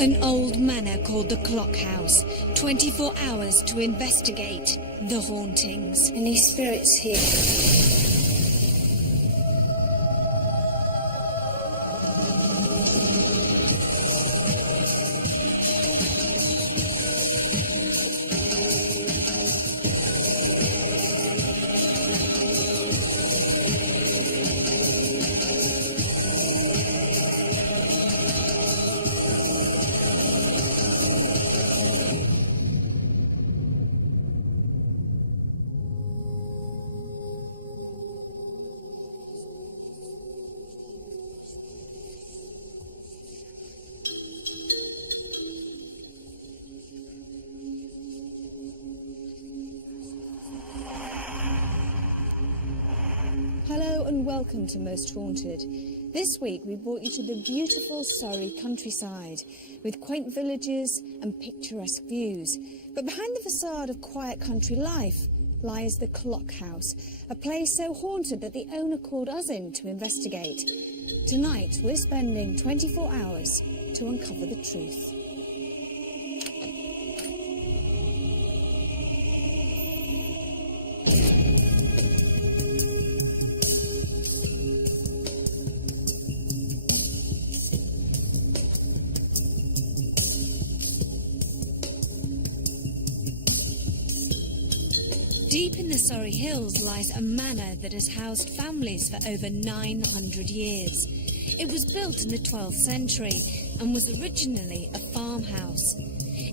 An old manor called the Clockhouse. 24 hours to investigate the hauntings. Any spirits here? Hello and welcome to Most Haunted. This week we brought you to the beautiful Surrey countryside with quaint villages and picturesque views. But behind the facade of quiet country life lies the Clockhouse, a place so haunted that the owner called us in to investigate. Tonight we're spending 24 hours to uncover the truth. Deep in the Surrey Hills lies a manor that has housed families for over 900 years. It was built in the 12th century and was originally a farmhouse.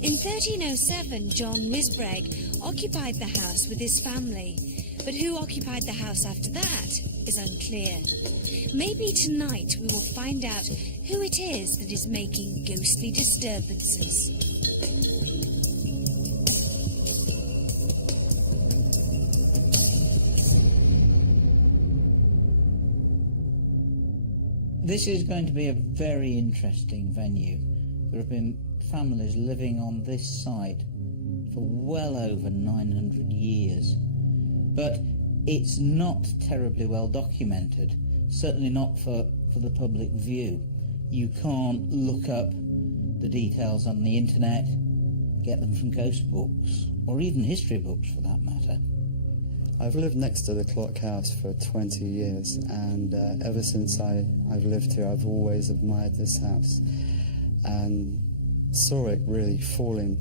In 1307, John Misbreg occupied the house with his family, but who occupied the house after that is unclear. Maybe tonight we will find out who it is that is making ghostly disturbances. This is going to be a very interesting venue. There have been families living on this site for well over 900 years. But it's not terribly well documented, certainly not for the public view. You can't look up the details on the internet, get them from ghost books, or even history books for that matter. I've lived next to the Clockhouse for 20 years, and ever since I've lived here, I've always admired this house and saw it really falling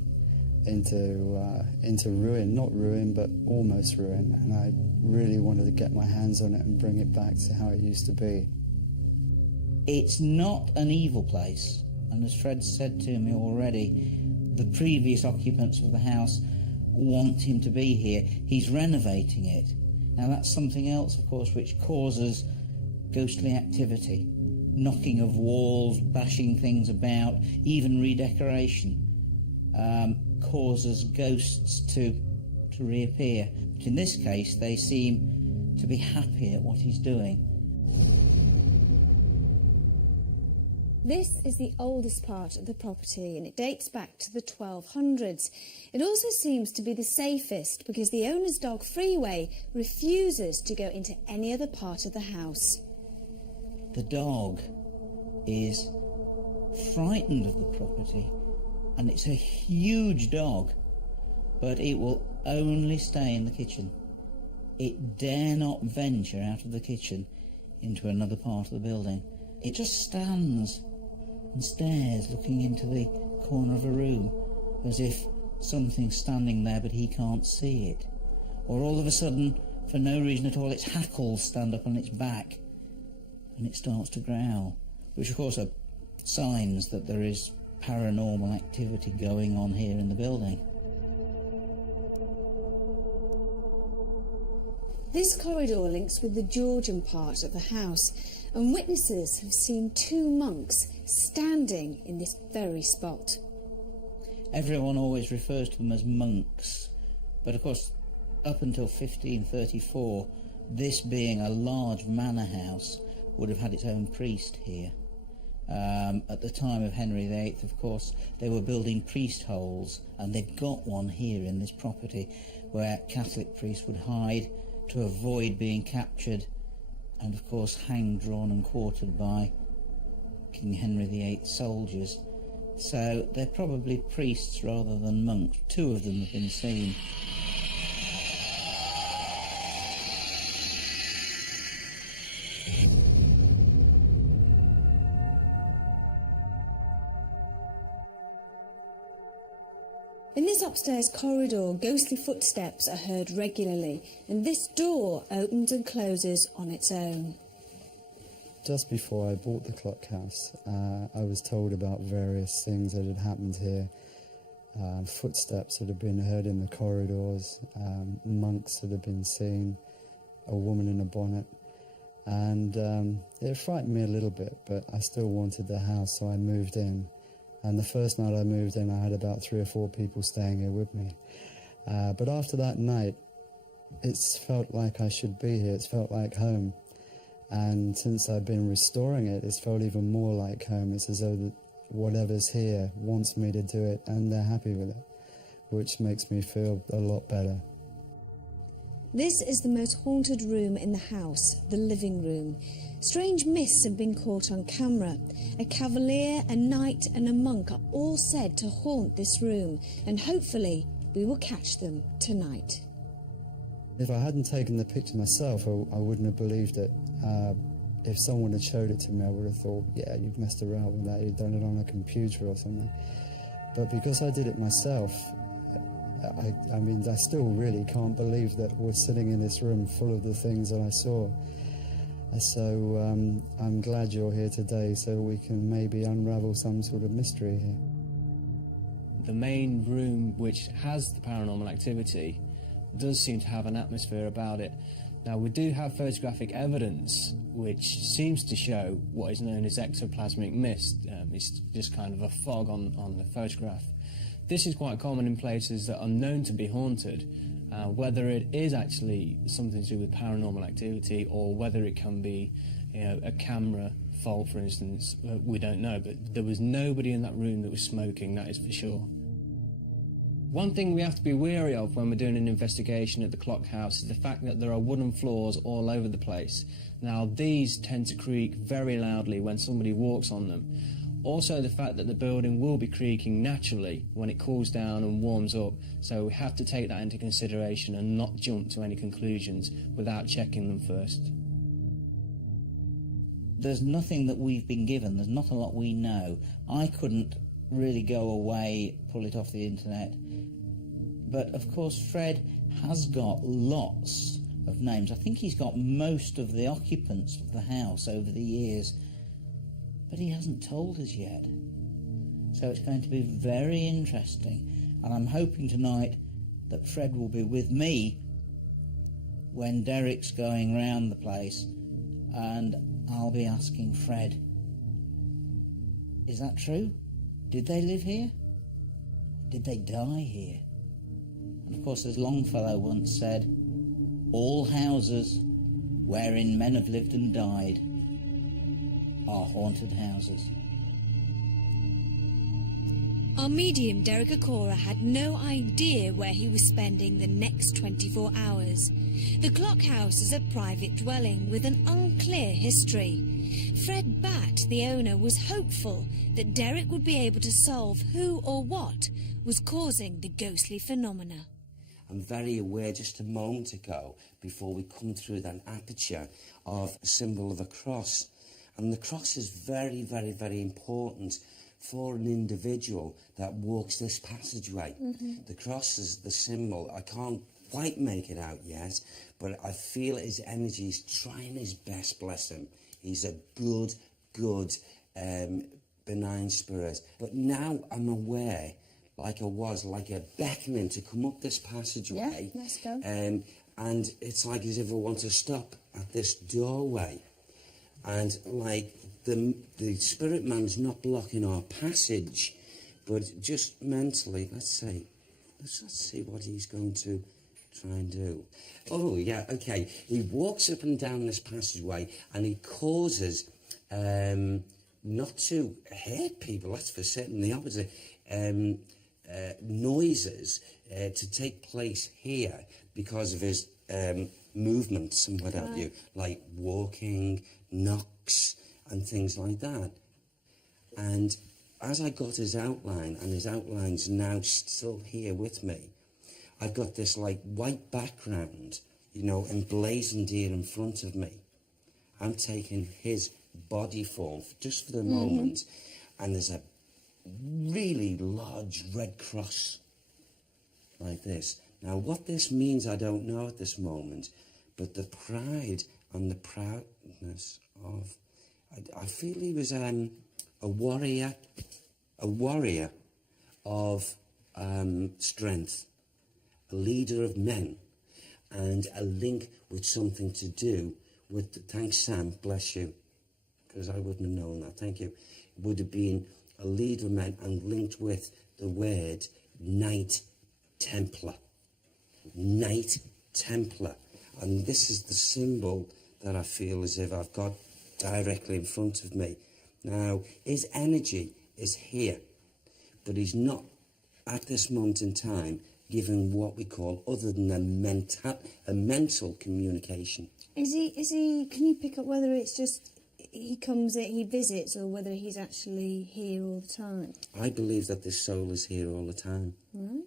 into ruin. Not ruin, but almost ruin, and I really wanted to get my hands on it and bring it back to how it used to be. It's not an evil place, and as Fred said to me already, the previous occupants of the house want him to be here. He's renovating it. Now that's something else, of course, which causes ghostly activity. Knocking of walls, bashing things about, even redecoration causes ghosts to reappear. But in this case, they seem to be happy at what he's doing. This is the oldest part of the property and it dates back to the 1200s. It also seems to be the safest because the owner's dog Freeway refuses to go into any other part of the house. The dog is frightened of the property, and it's a huge dog, but it will only stay in the kitchen. It dare not venture out of the kitchen into another part of the building. It just stands and stares, looking into the corner of a room as if something's standing there but he can't see it. Or all of a sudden, for no reason at all, its hackles stand up on its back and it starts to growl, which of course are signs that there is paranormal activity going on here in the building. This corridor links with the Georgian part of the house, and witnesses have seen two monks standing in this very spot. Everyone always refers to them as monks, but of course up until 1534, this being a large manor house would have had its own priest here. At the time of Henry VIII, of course, they were building priest holes, and they've got one here in this property where Catholic priests would hide to avoid being captured and of course hanged, drawn and quartered by King Henry VIII soldiers. So they're probably priests rather than monks. 2 of them have been seen. In this upstairs corridor, ghostly footsteps are heard regularly, and this door opens and closes on its own. Just before I bought the Clockhouse, I was told about various things that had happened here. Footsteps that had been heard in the corridors, monks that had been seen, a woman in a bonnet. And it frightened me a little bit, but I still wanted the house, so I moved in. And the first night I moved in, I had about 3 or 4 people staying here with me. But after that night, it's felt like I should be here. It's felt like home. And since I've been restoring it, it's felt even more like home. It's as though whatever's here wants me to do it, and they're happy with it, which makes me feel a lot better. This is the most haunted room in the house, the living room. Strange myths have been caught on camera. A cavalier, a knight and a monk are all said to haunt this room, and hopefully we will catch them tonight. If I hadn't taken the picture myself, I wouldn't have believed it. If someone had showed it to me, I would have thought, yeah, you've messed around with that, you've done it on a computer or something. But because I did it myself, I mean, I still really can't believe that we're sitting in this room full of the things that I saw. So I'm glad you're here today so we can maybe unravel some sort of mystery here. The main room, which has the paranormal activity, does seem to have an atmosphere about it. Now, we do have photographic evidence which seems to show what is known as ectoplasmic mist. It's just kind of a fog on the photograph. This is quite common in places that are known to be haunted. Whether it is actually something to do with paranormal activity or whether it can be, a camera fault, for instance, we don't know. But there was nobody in that room that was smoking, that is for sure. One thing we have to be wary of when we're doing an investigation at the Clockhouse is the fact that there are wooden floors all over the place. Now, these tend to creak very loudly when somebody walks on them. Also, the fact that the building will be creaking naturally when it cools down and warms up, so we have to take that into consideration and not jump to any conclusions without checking them first. There's nothing that we've been given, there's not a lot we know. I couldn't really go away, pull it off the internet. But of course Fred has got lots of names. I think he's got most of the occupants of the house over the years, but he hasn't told us yet. So it's going to be very interesting, and I'm hoping tonight that Fred will be with me when Derek's going round the place, and I'll be asking Fred, is that true? Did they live here? Did they die here? And of course, as Longfellow once said, all houses wherein men have lived and died are haunted houses. Our medium, Derek Acora, had no idea where he was spending the next 24 hours. The Clockhouse is a private dwelling with an unclear history. Fred Batt, the owner, was hopeful that Derek would be able to solve who or what was causing the ghostly phenomena. I'm very aware just a moment ago, before we come through that aperture, of a symbol of a cross. And the cross is very, very, very important for an individual that walks this passageway. The cross is the symbol. I can't quite make it out yet, but I feel his energy is trying his best, bless him. He's a good, benign spirit. But now I'm aware, like I was, like a beckoning to come up this passageway. Yeah, let's go. And it's like as if I want to stop at this doorway. And like the spirit man's not blocking our passage, but just mentally, let's see what he's going to try and do. Oh yeah, okay. He walks up and down this passageway, and he causes not to hurt people. That's for certain. The opposite. Noises to take place here because of his movements and what have you, like walking, knocks and things like that. And as I got his outline, and his outline's now still here with me, I've got this like white background, you know, emblazoned here in front of me. I'm taking his body form just for the moment, and there's a really large red cross like this. Now, what this means, I don't know at this moment, but the pride and the proudness of, I feel he was a warrior of strength, a leader of men, and a link with something to do with, thanks Sam, bless you, because I wouldn't have known that, thank you, would have been a leader of men and linked with the word Knight Templar. Knight Templar. And this is the symbol that I feel as if I've got directly in front of me. Now, his energy is here, but he's not, at this moment in time, given what we call, other than a mental communication. Is he, can you pick up whether it's just he comes in, he visits, or whether he's actually here all the time? I believe that this soul is here all the time. Right.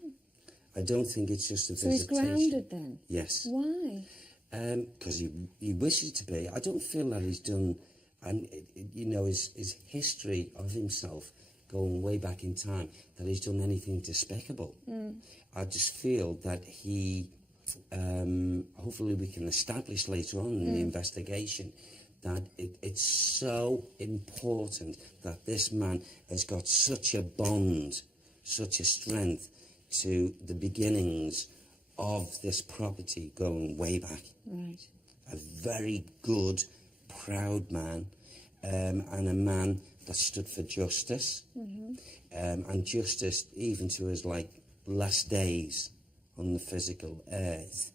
I don't think it's just a So he's visitation. grounded then? Yes. Why? Because he wishes to be. I don't feel that he's done, and you know, his history of himself going way back in time, that he's done anything despicable. I just feel that he, hopefully we can establish later on in the investigation, that it's so important that this man has got such a bond, such a strength to the beginnings of this property going way back. Right. A very good, proud man, and a man that stood for justice, and justice even to his last days on the physical earth.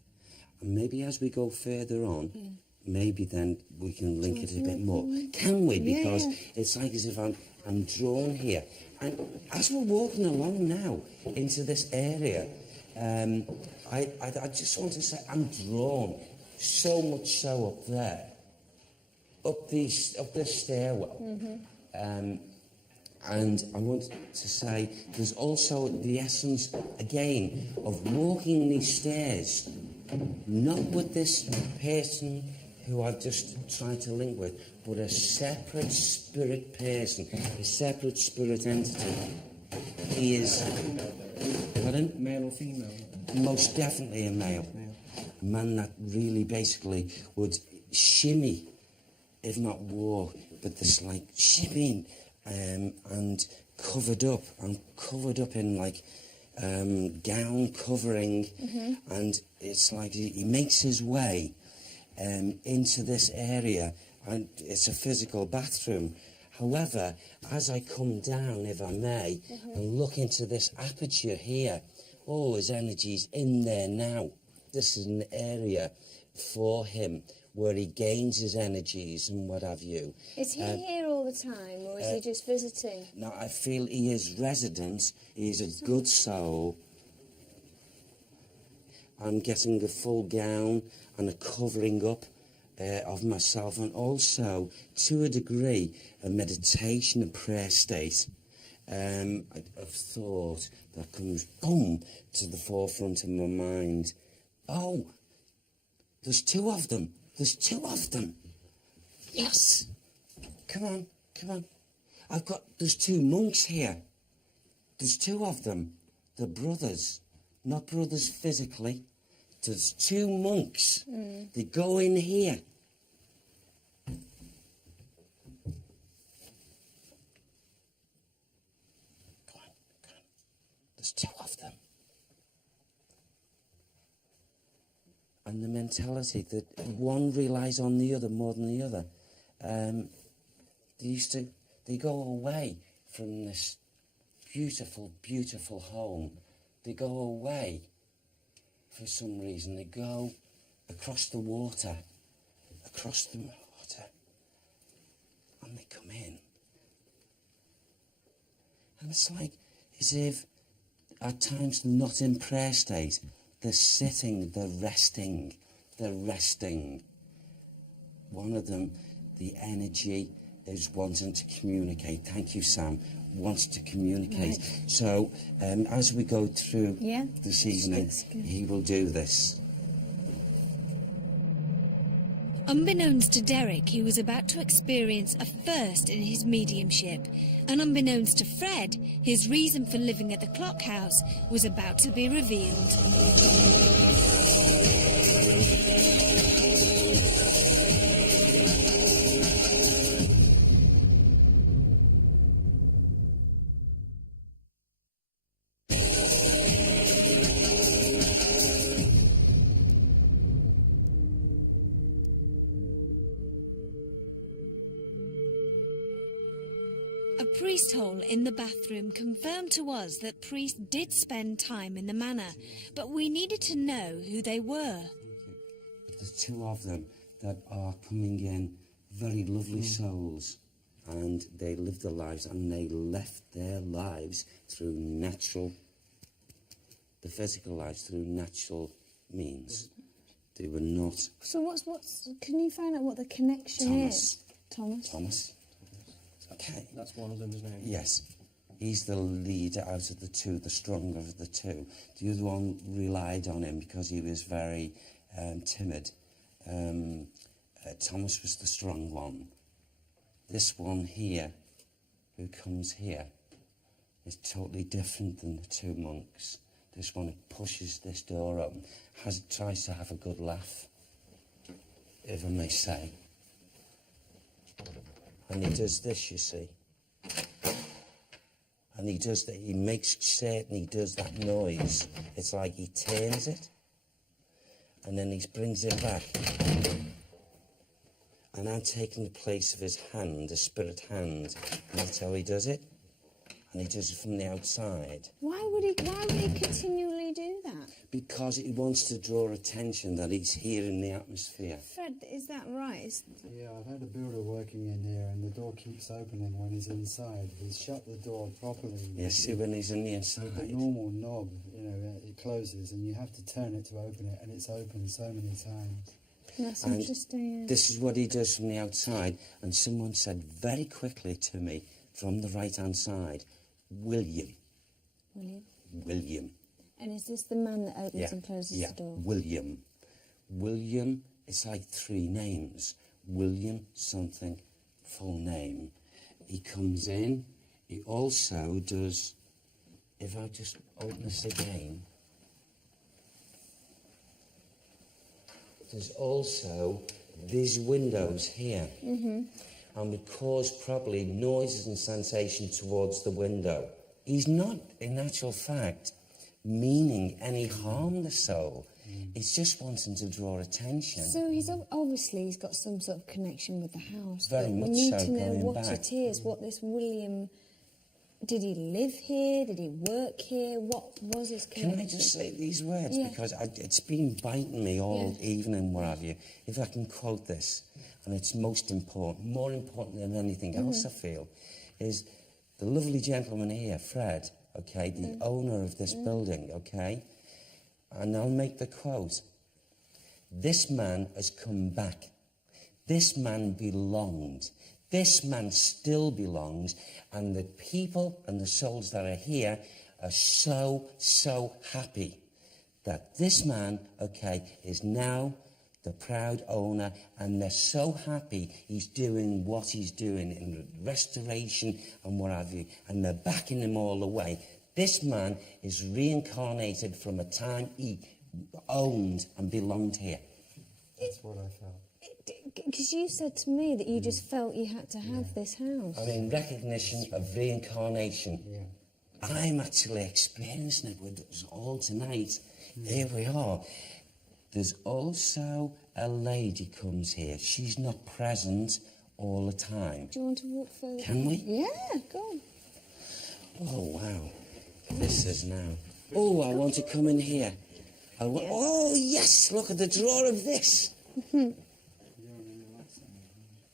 And maybe as we go further on, maybe then we can link it a bit more. Can we? Because it's like as if I'm drawn here. And as we're walking along now into this area, I just want to say I'm drawn so much so up there, up this stairwell. And I want to say there's also the essence, again, of walking these stairs, not with this person who I've just tried to link with, but a separate spirit person, a separate spirit entity. He is... Pardon? Male or female? Most definitely a male. A man that really basically would shimmy, if not walk, but this shimmying, and covered up in gown covering, and it's like he makes his way into this area, and it's a physical bathroom. However, as I come down, if I may, and look into this aperture here, oh, his energy's in there now. This is an area for him where he gains his energies and what have you. Is he here all the time, or is he just visiting? No, I feel he is resident. He's a good soul. I'm getting a full gown and a covering up of myself, and also, to a degree, a meditation and prayer state of thought that comes, boom, to the forefront of my mind. Oh, there's two of them. There's two of them. Yes. Come on, come on. There's two monks here. There's two of them. They're brothers. Not brothers physically. There's two monks. They go in here. Come on. There's two of them. And the mentality that one relies on the other more than the other. They go away from this beautiful, beautiful home. They go away for some reason. They go across the water, and they come in. And it's like as if at times they're not in prayer state. They're sitting, they're resting. One of them, the energy is wanting to communicate. Thank you, Sam. Wants to communicate. Right. So, as we go through Yeah. this evening, That's good. he will do this. Unbeknownst to Derek, he was about to experience a first in his mediumship. And unbeknownst to Fred, his reason for living at the Clockhouse was about to be revealed. A priest hole in the bathroom confirmed to us that priests did spend time in the manor, but we needed to know who they were. There's two of them that are coming in, very lovely souls, and they lived their lives, and they left their lives through natural, the physical lives through natural means. They were not. So what's? Can you find out what the connection Thomas. is? Thomas. Okay. That's one of them, isn't it? Yes. He's the leader out of the two, the stronger of the two. The other one relied on him because he was very timid. Thomas was the strong one. This one here, who comes here, is totally different than the two monks. This one pushes this door open, tries to have a good laugh, if I may say. And he does this, you see. And he does that, he makes certain he does that noise. It's like he turns it, and then he brings it back. And I'm taking the place of his hand, his spirit hand, and that's how he does it. And he does it from the outside. Why would he continually do that? Because he wants to draw attention that he's here in the atmosphere. Fred, is that right? Yeah, I've had a builder working in here, and the door keeps opening when he's inside. He's shut the door properly. You see when he's on the With inside. the normal knob, it closes, and you have to turn it to open it, and it's opened so many times. That's And interesting. this is what he does from the outside. And someone said very quickly to me from the right-hand side, William. William. And is this the man that opens Yeah, and closes yeah, the door? William. William, it's like three names. William something, full name. He comes in. He also does, if I just open this again, there's also these windows here. And we cause probably noises and sensation towards the window. He's not, in actual fact, meaning any harm the soul. He's just wanting to draw attention. So he's got some sort of connection with the house. Very but much we need so, to know going what back. it is, what this William... Did he live here? Did he work here? What was his connection? Can I just say these words? Yeah. Because it's been biting me all evening, what have you. If I can quote this, and it's most important, more important than anything else, I feel, is the lovely gentleman here, Fred, okay, the owner of this building, okay, and I'll make the quote. This man has come back. This man belonged. This man still belongs, and the people and the souls that are here are so, so happy that this man, okay, is now the proud owner, and they're so happy he's doing what he's doing in restoration and what have you, and they're backing him all the way. This man is reincarnated from a time he owned and belonged here. That's what I felt. Because you said to me that you just felt you had to have this house. I mean, recognition of reincarnation. Yeah. I'm actually experiencing it with us all tonight. Here we are. There's also a lady comes here. She's not present all the time. Do you want to walk further? Can we? Yeah, go on. Oh, wow. This is now. Oh, I want to come in here. Oh, yes, look at the drawer of this.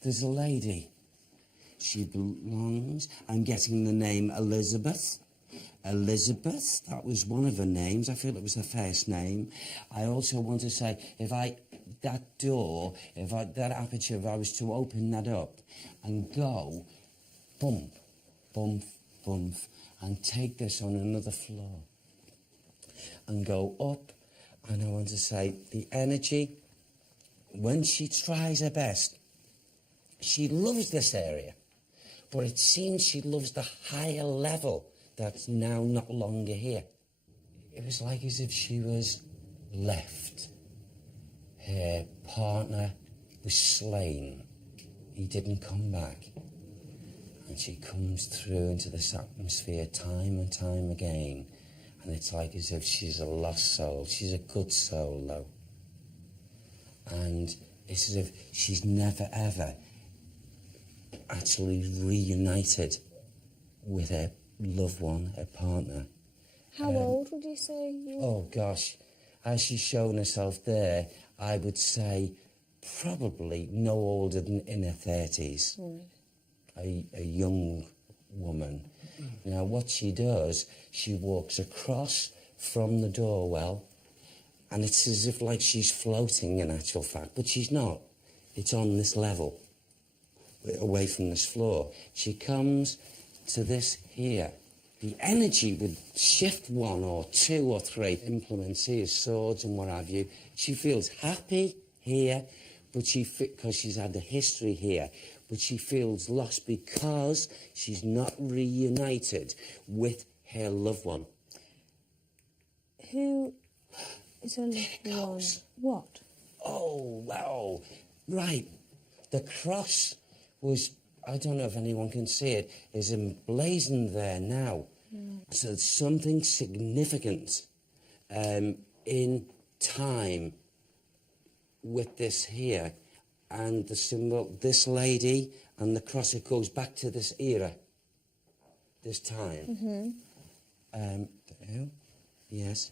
There's a lady. She belongs. I'm getting the name Elizabeth. Elizabeth, that was one of her names. I feel it was her first name. I also want to say, if I that door, that aperture, if I was to open that up and go, bump, bump, bump, and take this on another floor and go up, and I want to say the energy, when she tries her best, she loves this area, but it seems she loves the higher level that's now not longer here. It was like as if she was left. Her partner was slain. He didn't come back. And she comes through into this atmosphere time and time again. And it's like as if she's a lost soul. She's a good soul, though. And it's as if she's never, ever actually reunited with her loved one, her partner. How old would you say you were? Oh, gosh. As she's shown herself there, I would say probably no older than in her 30s. A young woman. Now, what she does, she walks across from the doorwell, and it's as if like she's floating in actual fact, but she's not. It's on this level, away from this floor. She comes to this here. The energy would shift 1 or 2 or 3 implements here, swords and what have you. She feels happy here, but because she's had a history here, but she feels lost because she's not reunited with her loved one. Who is her loved one? What? Oh, wow. Right. The cross was, I don't know if anyone can see it, is emblazoned there now. So it's something significant in time with this here. And the symbol, this lady and the cross, it goes back to this era, this time. Yes.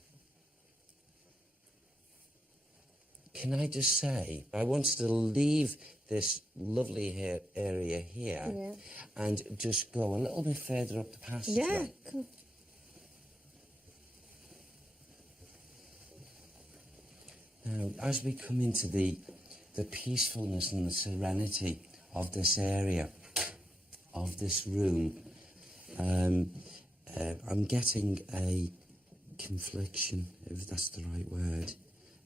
Can I just say, I wanted to leave this lovely area here and just go a little bit further up the passage. Yeah, cool. Now, as we come into the peacefulness and the serenity of this area, of this room, I'm getting a confliction, if that's the right word,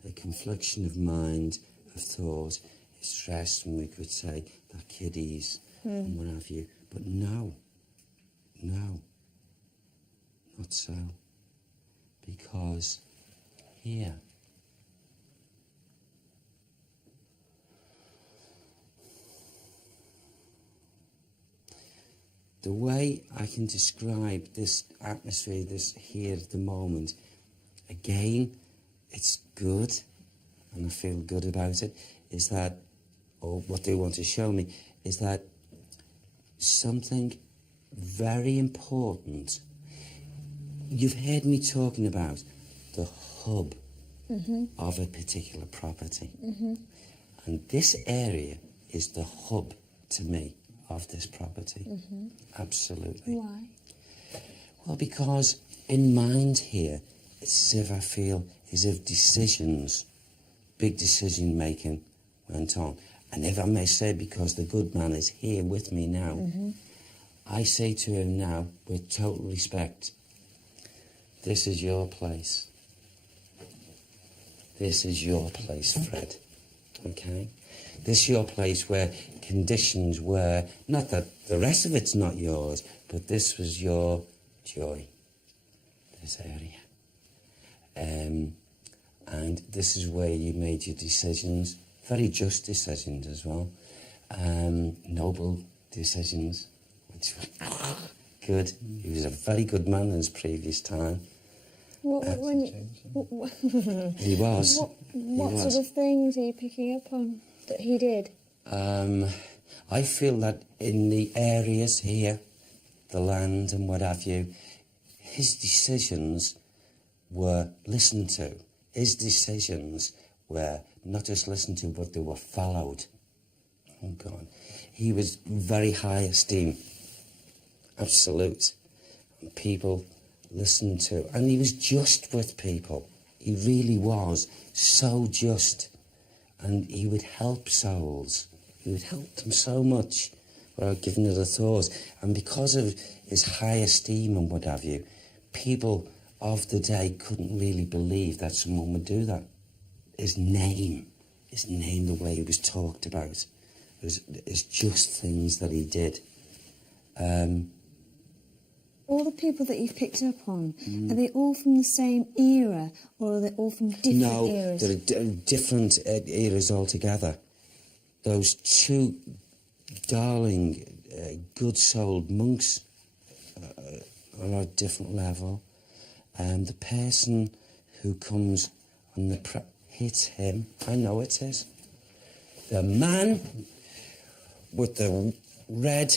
a confliction of mind, of thought, stress, and we could say that kiddies and what have you. But no, not so. Because here, the way I can describe this atmosphere, this here at the moment, again, it's good, and I feel good about it, is that, or what they want to show me, is that something very important. You've heard me talking about the hub of a particular property. And this area is the hub, to me, of this property. Absolutely. Why? Well, because in mind here, it's as if I feel as if decisions, big decision making went on. And if I may say, because the good man is here with me now, I say to him now, with total respect, this is your place. This is your place, Fred. Okay? This is your place where conditions were, not that the rest of it's not yours, but this was your joy, this area. And this is where you made your decisions, very just decisions as well, noble decisions, which were good. He was a very good man in his previous time. He was. What sort of things are you picking up on that he did? I feel that in the areas here, the land and what have you, his decisions were listened to. His decisions were not just listened to, but they were followed. Oh, God. He was very high esteem. Absolute. And people listened to. And he was just with people. He really was so just and he would help souls. He would help them so much without giving it a thought. And because of his high esteem and what have you, people of the day couldn't really believe that someone would do that. His name, the way he was talked about, is just things that he did. All the people that you've picked up on, are they all from the same era, or are they all from different eras? No, they're different eras altogether. Those two darling, good-souled monks are on a different level. And the person who comes on the hits him, I know it is. The man with the red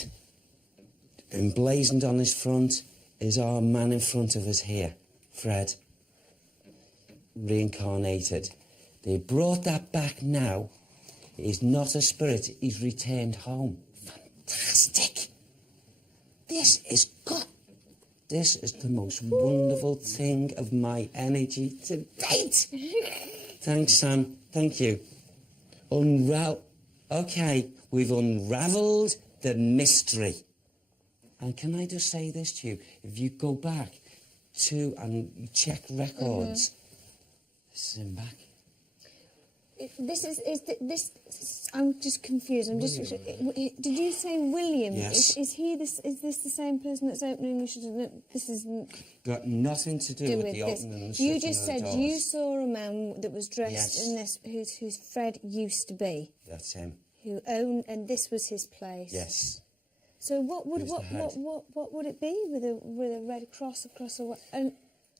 emblazoned on his front is our man in front of us here, Fred, reincarnated. They brought that back now. He's not a spirit, he's returned home. Fantastic. This is good. This is the most wonderful thing of my energy to date. Thanks, Sam. Thank you. Okay, we've unravelled the mystery. And can I just say this to you? If you go back to and you check records, this is him back. I'm just confused. Did you say William? Yes. Is this the same person that's opening? This is Got nothing to do with the this. opening and You shutting just of the said doors. you saw a man that was dressed Yes. in this, whose Fred used to be, That's him. who owned, and this was his place. Yes. So what would Who's the head? what would it be with a red cross across a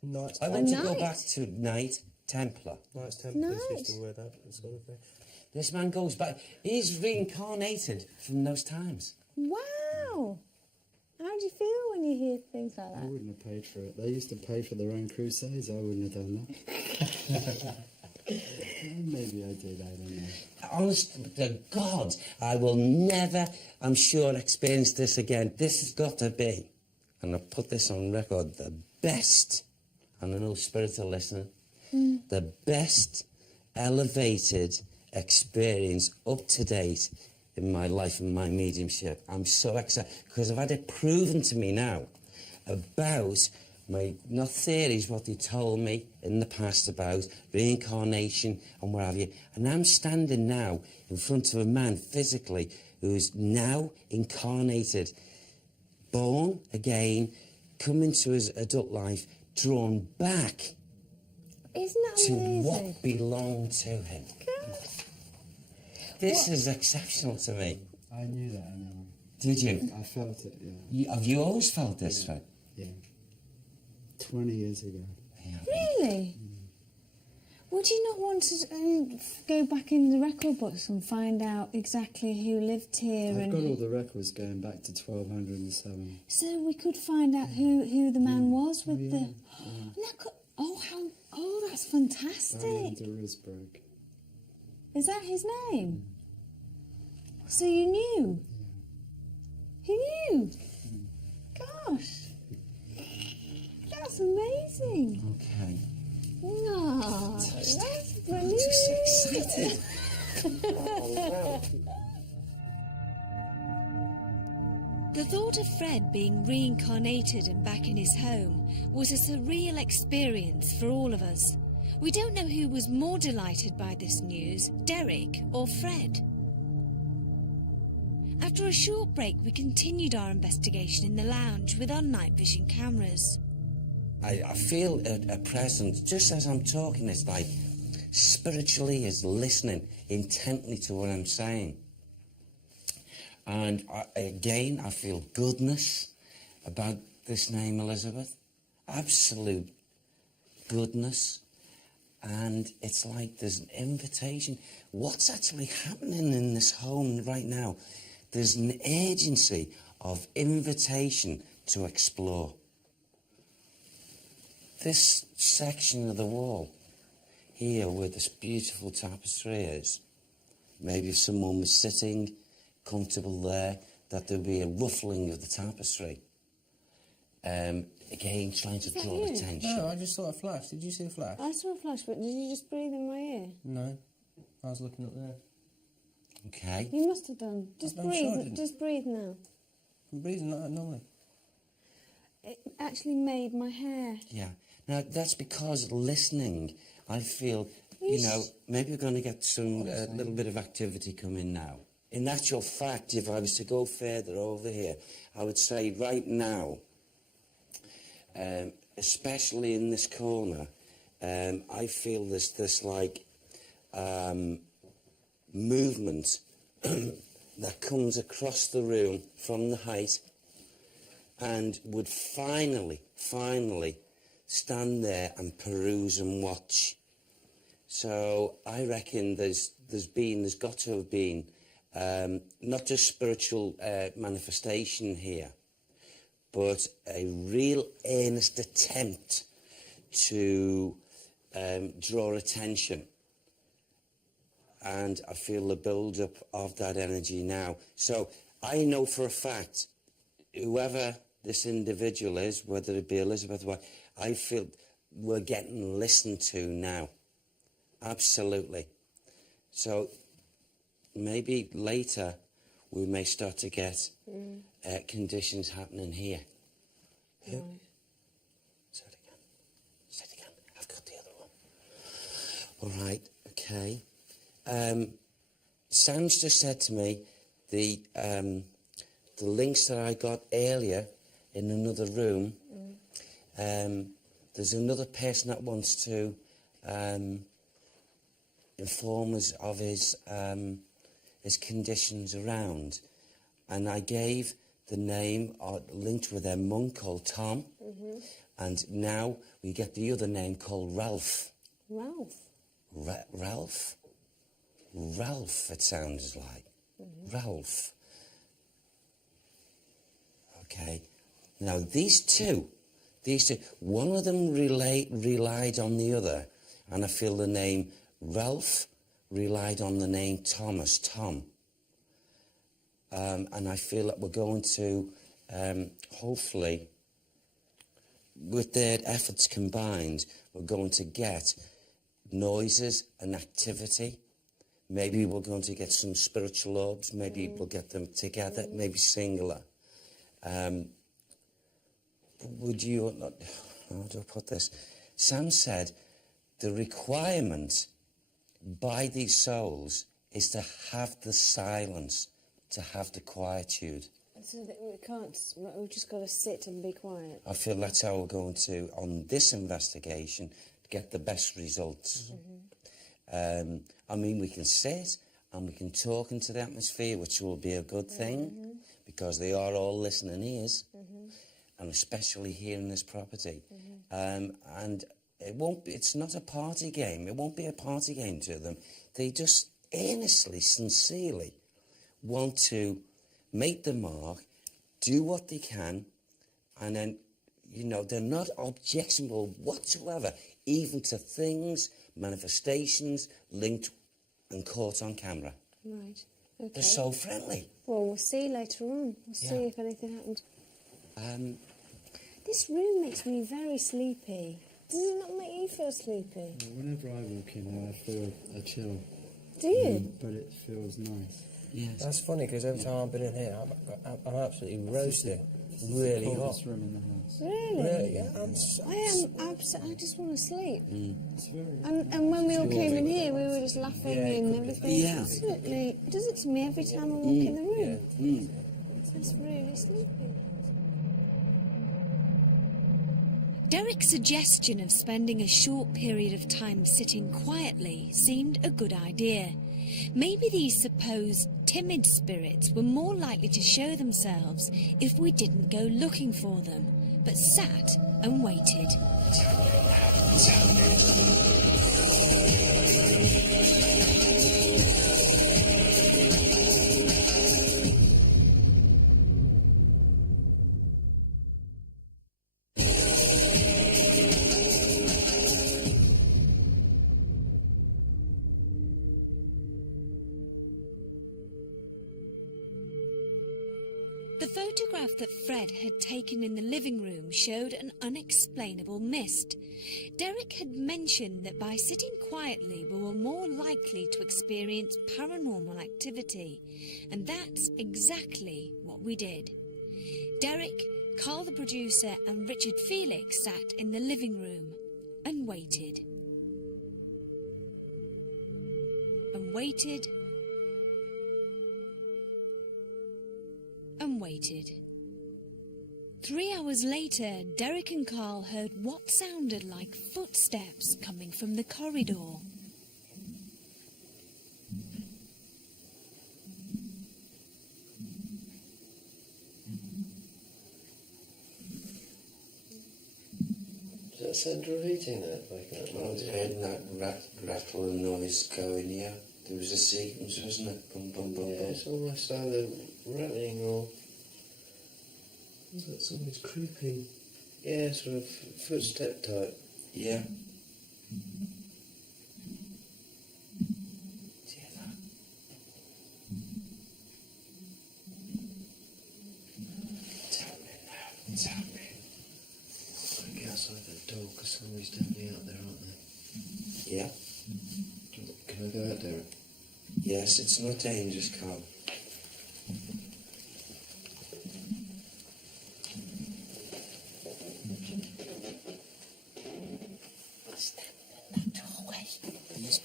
Knights, I want to go knight? back to Knight Templar. Knights Templars Knight. used to wear that sort of thing. This man goes back. He's reincarnated from those times. Wow! How do you feel when you hear things like I that? wouldn't have paid for it. They used to pay for their own crusades. I wouldn't have done that. Maybe I did, I don't know. Honest to God, I will never, I'm sure, experience this again. This has got to be, and I put this on record, the best, and I know Spirit are listening, the best elevated experience up to date in my life and my mediumship. I'm so excited because I've had it proven to me now about my, not theories, what they told me in the past about reincarnation and what have you. And I'm standing now in front of a man physically who's now incarnated, born again, come into his adult life, drawn back Isn't that to amazing? what belonged to him. This is exceptional to me. I knew that anyway. Did you? I felt it, yeah. Have you always felt this, Fred? Yeah. 20 years ago. Really? Would you not want to go back in the record books and find out exactly who lived here? I've and got all the records going back to 1207. So we could find out who the man was with yeah, the. Look, that's fantastic. Baron de Risborough. Is that his name? So you knew? He knew? Gosh. That's amazing. Okay. No, that's brilliant. I'm just excited. The thought of Fred being reincarnated and back in his home was a surreal experience for all of us. We don't know who was more delighted by this news, Derek or Fred. After a short break, we continued our investigation in the lounge with our night vision cameras. I feel a presence, just as I'm talking, it's like spiritually is listening intently to what I'm saying. And again, I feel goodness about this name, Elizabeth. Absolute goodness. And it's like there's an invitation. What's actually happening in this home right now? There's an urgency of invitation to explore. This section of the wall here where this beautiful tapestry is, maybe if someone was sitting comfortable there, that there'd be a ruffling of the tapestry. Again, trying to draw attention. No, I just saw a flash. Did you see a flash? I saw a flash, but did you just breathe in my ear? No. I was looking up there. Okay. You must have done. Just I'm breathe. sure I didn't. Just breathe now. I'm breathing like that normally. It actually made my hair. Yeah. Now, that's because listening, I feel, you know, maybe we're going to get some little bit of activity coming now. In actual fact, if I was to go further over here, I would say right now, especially in this corner, I feel this like movement that comes across the room from the height and would finally stand there and peruse and watch. So I reckon there's got to have been not just spiritual manifestation here, but a real earnest attempt to draw attention. And I feel the build-up of that energy now. So I know for a fact, whoever this individual is, whether it be Elizabeth or what, I feel we're getting listened to now. Absolutely. So maybe later we may start to get conditions happening here. Right. Say it again. Say it again. I've got the other one. All right. Okay. Sam's just said to me the links that I got earlier in another room. There's another person that wants to inform us of his conditions around, and I gave the name linked with a monk called Tom, and now we get the other name called Ralph. Ralph. Ralph. Ralph, it sounds like. Ralph. Okay. Now, these two, one of them relied on the other, and I feel the name Ralph relied on the name Thomas, Tom. And I feel that we're going to, hopefully, with their efforts combined, we're going to get noises and activity. Maybe we're going to get some spiritual orbs. Maybe we'll get them together, maybe singular. Would you, how do I put this? Sam said the requirement by these souls is to have the silence, to have the quietude. So that we can't, we've just got to sit and be quiet. I feel that's how we're going to, on this investigation, get the best results. I mean, we can sit and we can talk into the atmosphere, which will be a good thing, because they are all listening ears, and especially here in this property. And it's not a party game. It won't be a party game to them. They just earnestly, sincerely want to make the mark, do what they can, and then, you know, they're not objectionable whatsoever, even to things, manifestations linked and caught on camera. Right. Okay. They're so friendly. Well, we'll see later on. We'll see if anything happens. This room makes me very sleepy. Does it not make you feel sleepy? Whenever I walk in, I feel a chill. Do you? But it feels nice. Yes. That's funny because every time I've been in here, I'm absolutely roasting. Really hot. Coldest room in the house. Really? Really? Yeah. I just want to sleep. It's very. And when we all came in here, we were just laughing and everything. Yeah. Absolutely. It does it to me every time I walk in the room. That's really sleepy. Derek's suggestion of spending a short period of time sitting quietly seemed a good idea. Maybe these supposed timid spirits were more likely to show themselves if we didn't go looking for them, but sat and waited. The photograph that Fred had taken in the living room showed an unexplainable mist. Derek had mentioned that by sitting quietly we were more likely to experience paranormal activity, and that's exactly what we did. Derek, Carl the producer and Richard Felix sat in the living room and waited. And waited. And waited. 3 hours later, Derek and Carl heard what sounded like footsteps coming from the corridor. Is that central heating that waking up? I was hearing that rattle and noise going, yeah. There was a sequence, wasn't it? Bum, bum, bum, Yeah, bum. it's almost either rattling or... Is that somebody's creeping? Yeah, sort of footstep type. Yeah. See that? It's happening now. It's happening. I get outside that door because somebody's definitely out there, aren't they? Yeah. Can I go out there? Yes, it's not dangerous, Carl.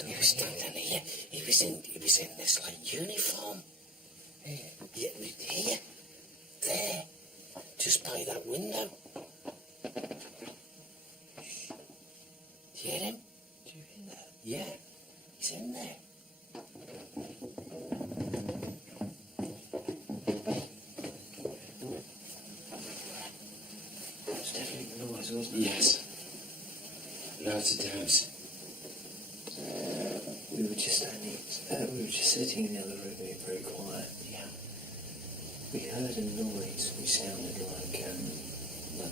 He was standing here. He was in this like uniform. Yeah, here, there, just by that window. Shh. Do you hear him? Do you hear that? Yeah, he's in there. It's definitely a noise, wasn't it? Yes. Loads of times. We were just standing, we were just sitting in the other room being very quiet. Yeah. We heard a noise which sounded like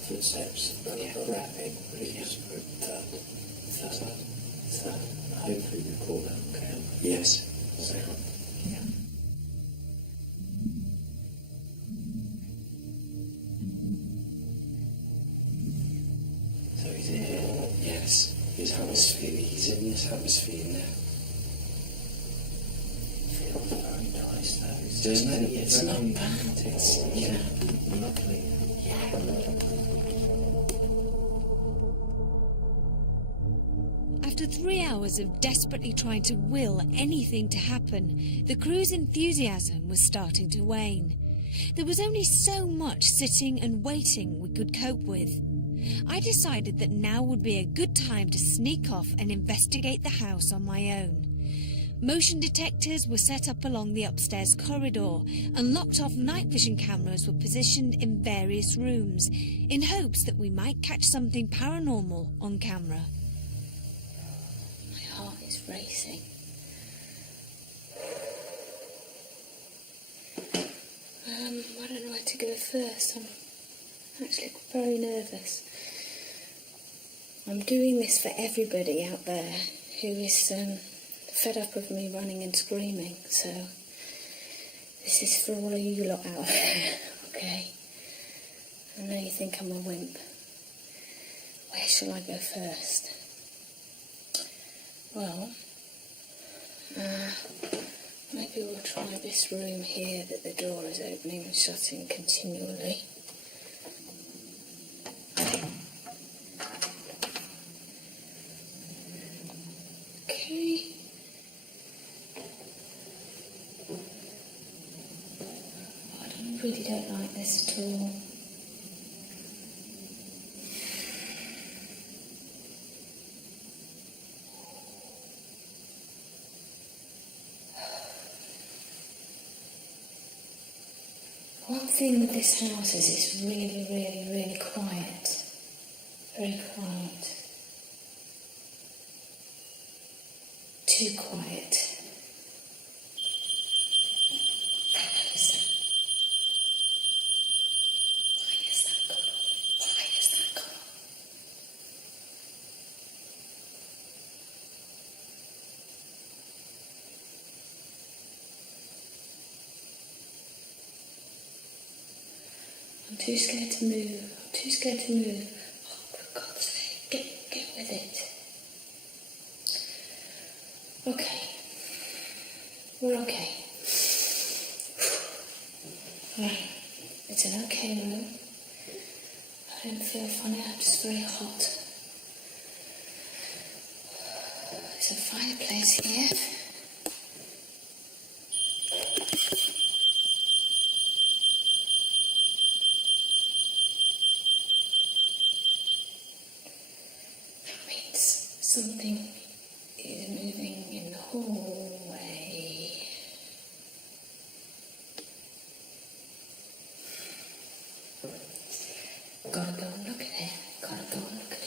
footsteps, but rapid, but it was thud, thud, thud. Hopefully we caught that on camera. Yes. Sound. Yeah. So he's here. Yes. His atmosphere. He's in this atmosphere now. Feels very nice though. Doesn't it? It's It's not very bad. It's, Yeah. lovely. After 3 hours of desperately trying to will anything to happen, the crew's enthusiasm was starting to wane. There was only so much sitting and waiting we could cope with. I decided that now would be a good time to sneak off and investigate the house on my own. Motion detectors were set up along the upstairs corridor, and locked-off night vision cameras were positioned in various rooms, in hopes that we might catch something paranormal on camera. My heart is racing. I don't know where to go first. I'm actually very nervous. I'm doing this for everybody out there who is fed up of me running and screaming, so this is for all of you lot out there, okay? I know you think I'm a wimp. Where shall I go first? Well, maybe we'll try this room here that the door is opening and shutting continually. Okay. I really don't like this at all. One thing with this house is it's really, really, really quiet. Very quiet. Too quiet. Why has that gone on? Why has that gone on? too scared to move. I'm too scared to move. Oh, for God's sake, get with it. Okay. We're okay. Right. It's an okay room. I don't feel funny, I'm just very hot. There's a fireplace here. That means something is moving in the hallway. Gotta go and look at it. Gotta go and look at it.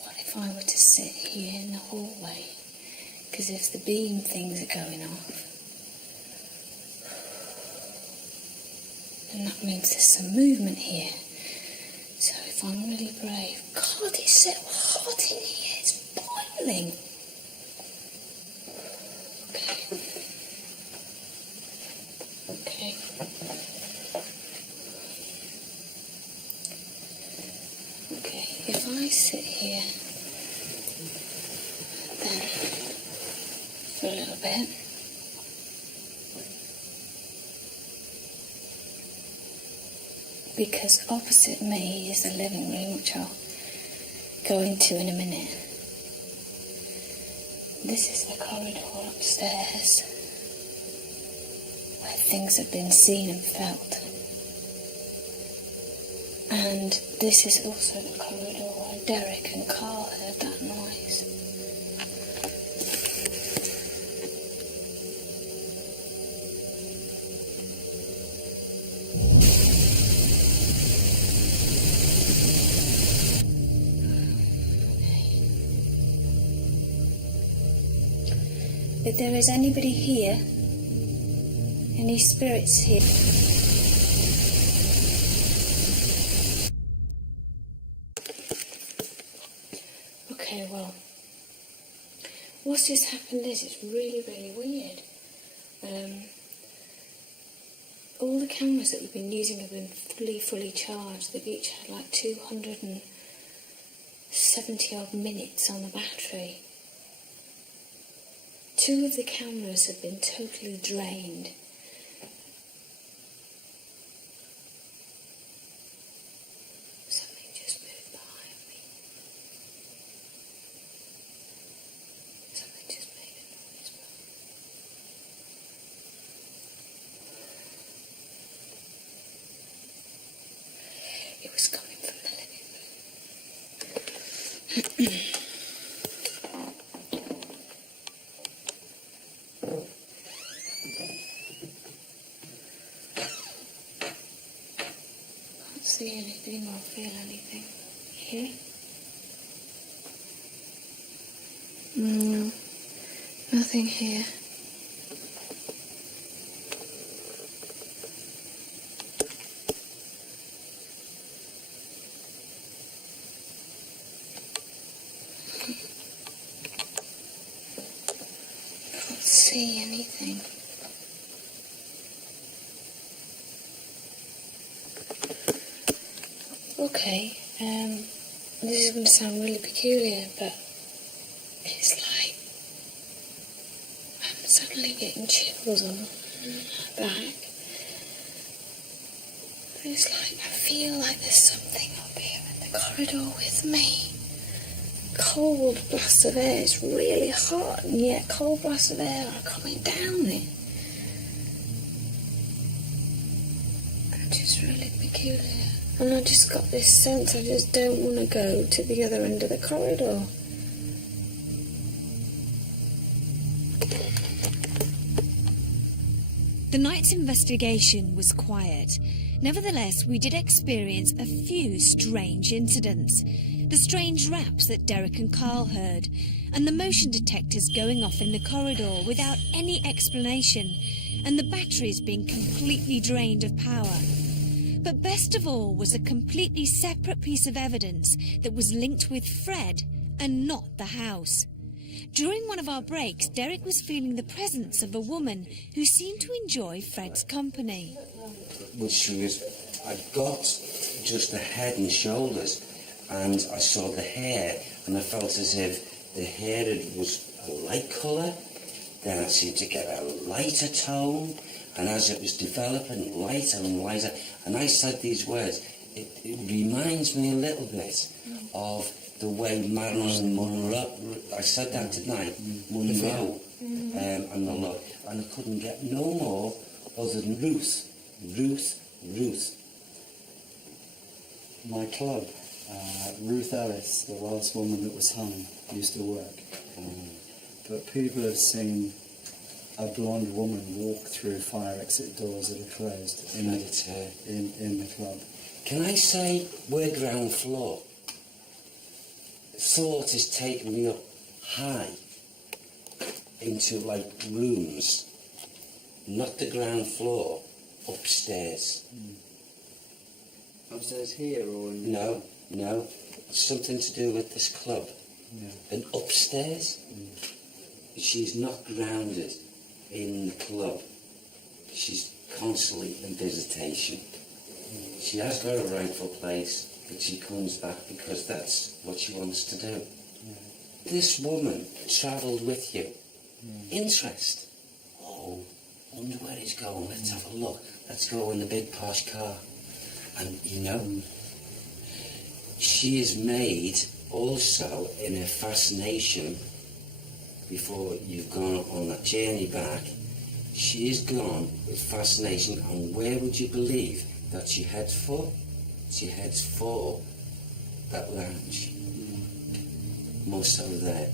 What if I were to sit here in the hallway? Because if the beam things are going off, then that means there's some movement here. So if I'm really brave, God, it's so hot in here, it's boiling. Okay. Okay, if I sit here, then for a little bit, because opposite me is the living room, which I'll go into in a minute. This is the corridor upstairs, where things have been seen and felt. And this is also the corridor where Derek and Carl heard that noise. If there is anybody here, any spirits here, okay, well, what's just happened is it's really, really weird. All the cameras that we've been using have been fully charged. They've each had like 270 odd minutes on the battery. 2 of the cameras have been totally drained. Something just moved behind me. Something just made a noise. It was coming from the living room. See anything or feel anything here? No, nothing here. Can't see anything. Okay, this is going to sound really peculiar, but it's like I'm suddenly getting chills on my back. It's like I feel like there's something up here in the corridor with me. Cold blasts of air, it's really hot, and yet cold blasts of air are coming down it. It's just really peculiar. And I just got this sense I just don't want to go to the other end of the corridor. The night's investigation was quiet. Nevertheless, we did experience a few strange incidents. The strange raps that Derek and Carl heard, and the motion detectors going off in the corridor without any explanation, and the batteries being completely drained of power. But best of all was a completely separate piece of evidence that was linked with Fred and not the house. During one of our breaks, Derek was feeling the presence of a woman who seemed to enjoy Fred's company. Well, I got just the head and shoulders, and I saw the hair, and I felt as if the hair was a light colour, then I seemed to get a lighter tone, and as it was developing, lighter and lighter, and I said these words, it reminds me a little bit of the way Marilyn Monroe, I said that tonight, Monroe, and the lot, and I couldn't get no more other than Ruth. My club, Ruth Ellis, the last woman that was hung, used to work. But people have seen a blonde woman walk through fire exit doors that are closed in the club. Can I say we're ground floor? Thought is taking me up high into like rooms, not the ground floor, upstairs. Upstairs here or in... No, something to do with this club. Yeah. And upstairs, she's not grounded in the club. She's constantly in visitation. She has got a rightful place, but she comes back because that's what she wants to do. Yeah. This woman travelled with you. Interest. Oh, wonder where he's going. Let's have a look. Let's go in the big posh car. And, you know, she is made also in her fascination before you've gone on that journey back. She is gone with fascination, and where would you believe that she heads for? She heads for that lounge. More so there.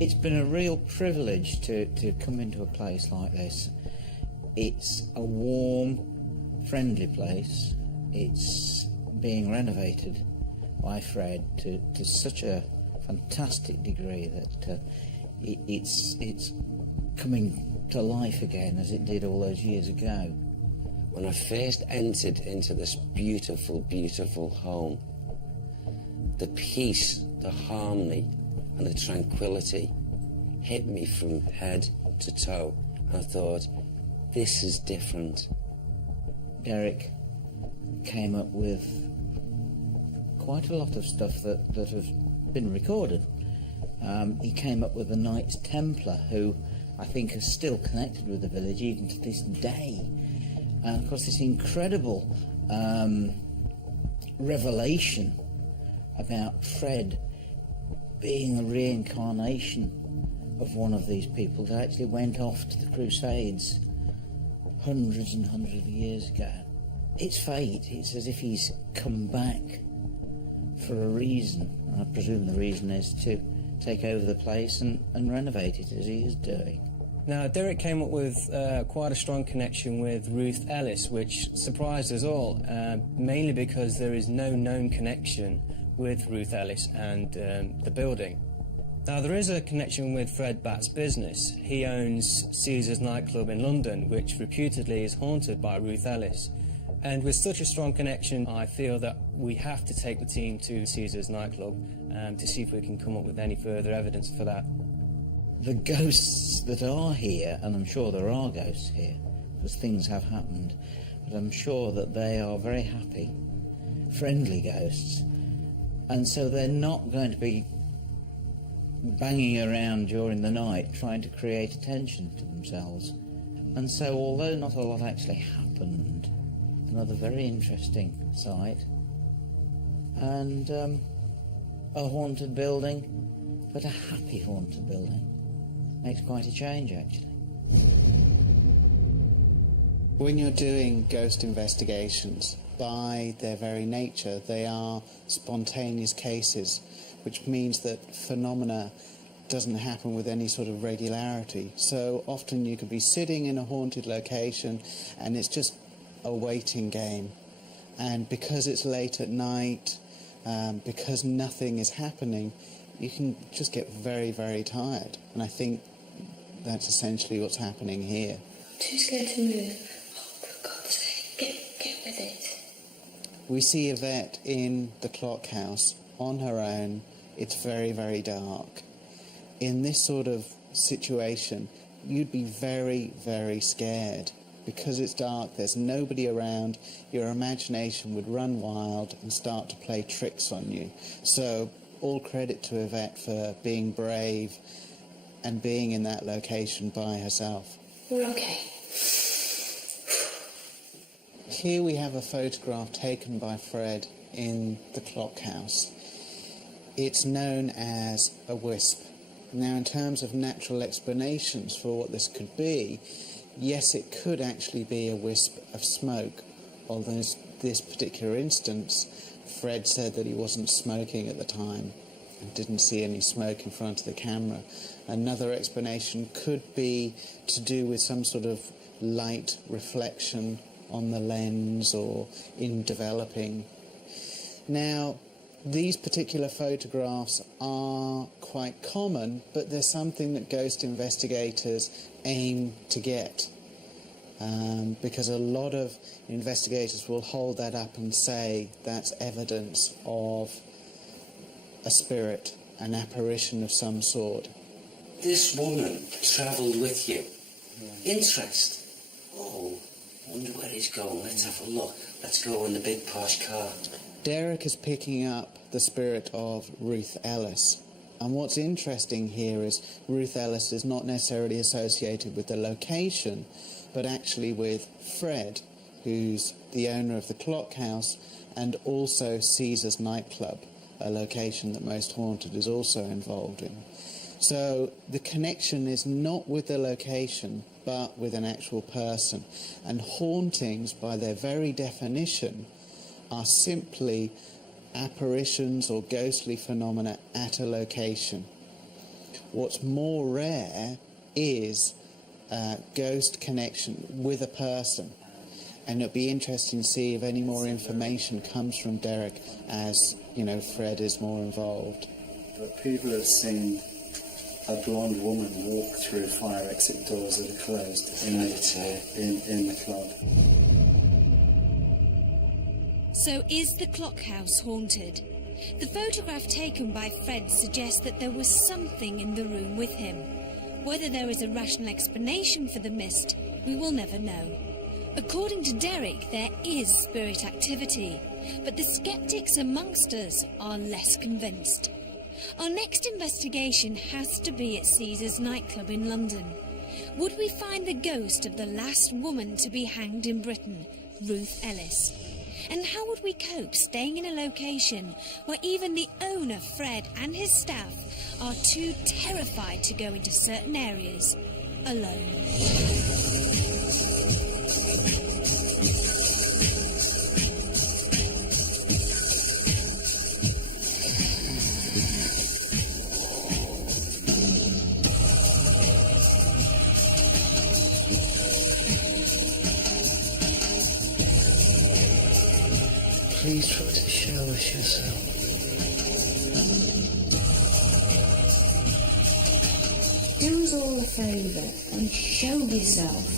It's been a real privilege to come into a place like this. It's a warm, friendly place. It's being renovated by Fred to such a fantastic degree that it's coming to life again as it did all those years ago. When I first entered into this beautiful, beautiful home, the peace, the harmony, and the tranquility hit me from head to toe. I thought, this is different. Derek came up with quite a lot of stuff that has been recorded. He came up with a Knights Templar who I think is still connected with the village even to this day. And of course this incredible revelation about Fred being a reincarnation of one of these people that actually went off to the Crusades hundreds and hundreds of years ago. It's fate. It's as if he's come back for a reason. And I presume the reason is to take over the place and renovate it as he is doing. Now, Derek came up with quite a strong connection with Ruth Ellis, which surprised us all, mainly because there is no known connection with Ruth Ellis and the building. Now, there is a connection with Fred Batt's business. He owns Caesar's nightclub in London, which reputedly is haunted by Ruth Ellis. And with such a strong connection, I feel that we have to take the team to Caesar's nightclub to see if we can come up with any further evidence for that. The ghosts that are here, and I'm sure there are ghosts here, because things have happened, but I'm sure that they are very happy, friendly ghosts. And so they're not going to be banging around during the night trying to create attention to themselves. And so although not a lot actually happened, another very interesting site, and a haunted building, but a happy haunted building. Makes quite a change actually. When you're doing ghost investigations, by their very nature, they are spontaneous cases, which means that phenomena doesn't happen with any sort of regularity. So often you could be sitting in a haunted location and it's just a waiting game. And because it's late at night, because nothing is happening, you can just get very, very tired. And I think that's essentially what's happening here. Too scared to move. Oh, for God's sake, get with it. We see Yvette in the Clockhouse on her own. It's very, very dark. In this sort of situation, you'd be very, very scared. Because it's dark, there's nobody around, your imagination would run wild and start to play tricks on you. So all credit to Yvette for being brave and being in that location by herself. We're okay. Here we have a photograph taken by Fred in the Clockhouse. It's known as a wisp. Now, in terms of natural explanations for what this could be, yes, it could actually be a wisp of smoke, although in this particular instance, Fred said that he wasn't smoking at the time and didn't see any smoke in front of the camera. Another explanation could be to do with some sort of light reflection on the lens or in developing. Now, these particular photographs are quite common, but there's something that ghost investigators aim to get. Because a lot of investigators will hold that up and say that's evidence of a spirit, an apparition of some sort. This woman travelled with you. Interest. Oh, wonder where he's going. Let's have a look. Let's go in the big posh car. Derek is picking up the spirit of Ruth Ellis. And what's interesting here is Ruth Ellis is not necessarily associated with the location, but actually with Fred, who's the owner of the Clockhouse, and also Caesar's nightclub, a location that Most Haunted is also involved in. So the connection is not with the location, but with an actual person. And hauntings, by their very definition, are simply apparitions or ghostly phenomena at a location. What's more rare is ghost connection with a person, and it'll be interesting to see if any more information comes from Derek as, you know, Fred is more involved. But people have seen a blonde woman walk through fire exit doors that are closed in the club. So is the Clockhouse haunted? The photograph taken by Fred suggests that there was something in the room with him. Whether there is a rational explanation for the mist, we will never know. According to Derek, there is spirit activity, but the skeptics amongst us are less convinced. Our next investigation has to be at Caesar's nightclub in London. Would we find the ghost of the last woman to be hanged in Britain, Ruth Ellis? And how would we cope staying in a location where even the owner, Fred, and his staff are too terrified to go into certain areas alone? Please try to show us yourself. Do us all a favour and show yourself.